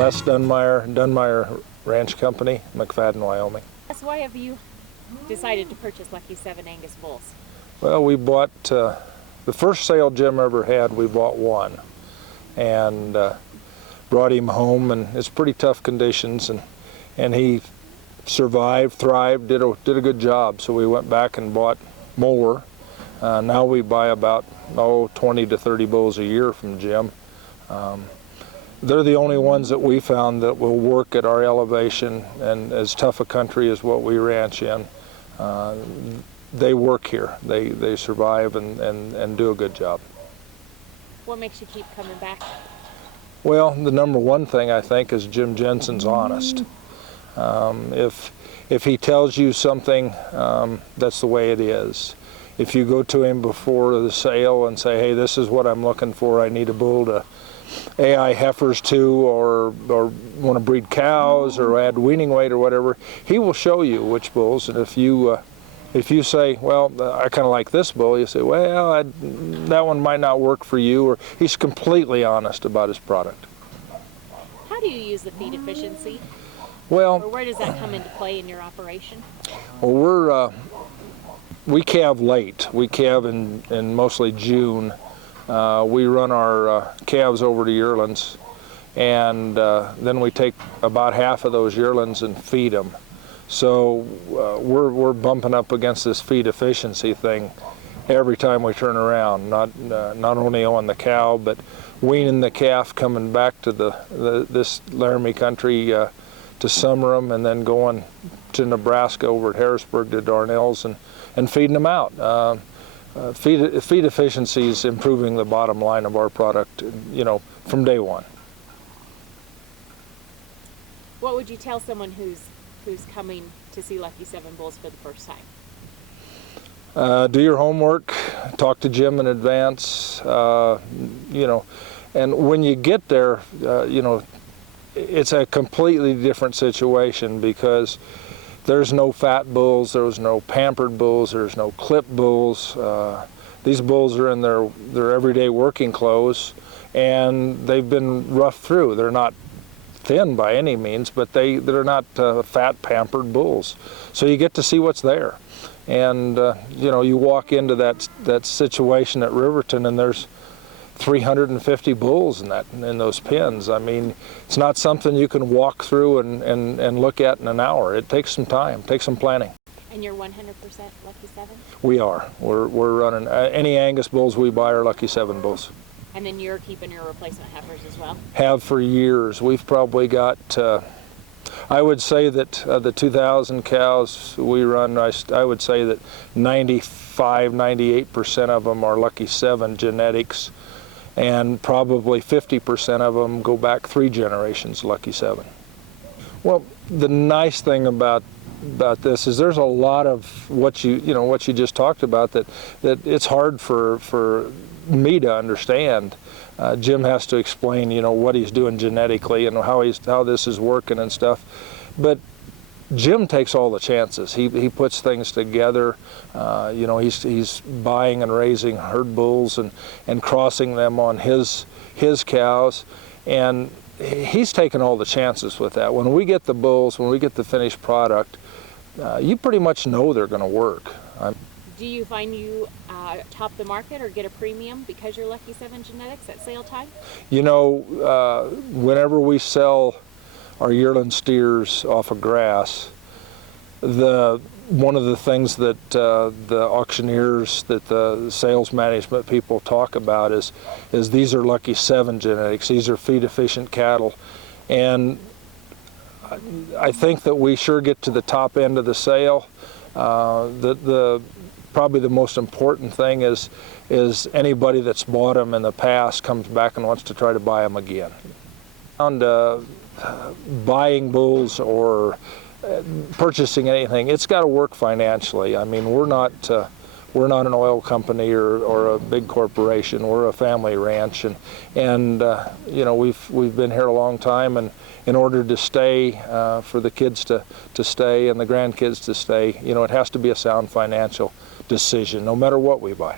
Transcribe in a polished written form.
Les Dunmire Ranch Company, McFadden, Wyoming. Why have you decided to purchase Lucky 7 Angus Bulls? Well, we bought, the first sale Jim ever had, we bought one. And brought him home, and it's pretty tough conditions, and he survived, thrived, did a good job. So we went back and bought more. Now we buy about 20 to 30 bulls a year from Jim. They're the only ones that we found that will work at our elevation and as tough a country as what we ranch in. They work here. They survive and do a good job. What makes you keep coming back? Well, the number one thing I think is Jim Jensen's honest. If he tells you something, that's the way it is. If you go to him before the sale and say, hey, this is what I'm looking for, I need a bull to AI heifers to, or want to breed cows or add weaning weight or whatever, he will show you which bulls. And if you say, well, I kind of like this bull, you say, well, that one might not work for you, or he's completely honest about his product. How do you use the feed efficiency? Well, or where does that come into play in your operation? Well, we calve late. We calve in mostly June. We run our calves over to yearlings, and then we take about half of those yearlings and feed them. So we're bumping up against this feed efficiency thing every time we turn around. Not only on the cow, but weaning the calf, coming back to this Laramie country to summer them, and then going to Nebraska over at Harrisburg to Darnell's and feeding them out. Feed efficiency is improving the bottom line of our product, from day one. What would you tell someone who's coming to see Lucky 7 Bulls for the first time? Do your homework, talk to Jim in advance, and when you get there, it's a completely different situation, because there's no fat bulls, there's no pampered bulls, there's no clipped bulls. These bulls are in their everyday working clothes, and they've been roughed through. They're not thin by any means, but they're not fat, pampered bulls. So you get to see what's there. And you walk into that situation at Riverton, and there's 350 bulls in those pens. I mean, it's not something you can walk through and look at in an hour. It takes some time, takes some planning. And you're 100% Lucky 7? We are. We're running any Angus bulls we buy are Lucky 7 bulls. And then you're keeping your replacement heifers as well? Have for years. We've probably got, I would say that the 2,000 cows we run, I would say that 95, 98% of them are Lucky 7 genetics, and probably 50% of them go back 3 generations Lucky 7. Well, the nice thing about this is there's a lot of what you just talked about that it's hard for me to understand. Jim has to explain, what he's doing genetically and how this is working and stuff. But Jim takes all the chances. He puts things together. He's buying and raising herd bulls and crossing them on his cows, and he's taking all the chances with that. When we get the bulls, when we get the finished product, you pretty much know they're going to work. Do you find you top the market or get a premium because you're Lucky 7 genetics at sale time? Whenever we sell our yearling steers off of grass, one of the things that the auctioneers, that the sales management people talk about is these are Lucky 7 genetics. These are feed efficient cattle, and I think that we sure get to the top end of the sale. Probably the most important thing is anybody that's bought them in the past comes back and wants to try to buy them again. Buying bulls or purchasing anything, it's got to work financially. I mean, we're not an oil company or a big corporation. We're a family ranch, and we've been here a long time, and in order to stay, for the kids to stay and the grandkids to stay, it has to be a sound financial decision, no matter what we buy.